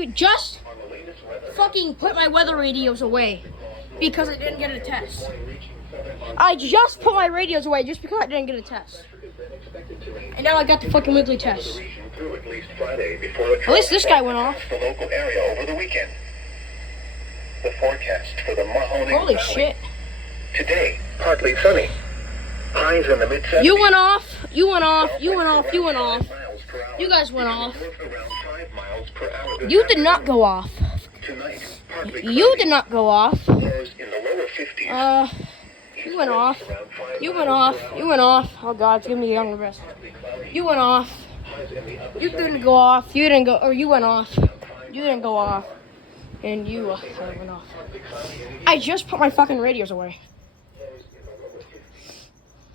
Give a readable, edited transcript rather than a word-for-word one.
I just fucking put my weather radios away because I didn't get a test. I just put my radios away just because I didn't get a test. And now I got the fucking weekly test. At least this guy went off. The local area over the weekend. The forecast for the Mahoning Holy Valley. shit. Today, partly sunny. Highs in the mid-70s. You went off. You went off. You went off. You went off. You guys went off. You did not go off. You did not go off. You went off. You went off. You went off. Oh God, give me a younger rest. You went off. You didn't go off. You didn't go. Or you went off. You didn't go off. And you went off. I just put my fucking radios away.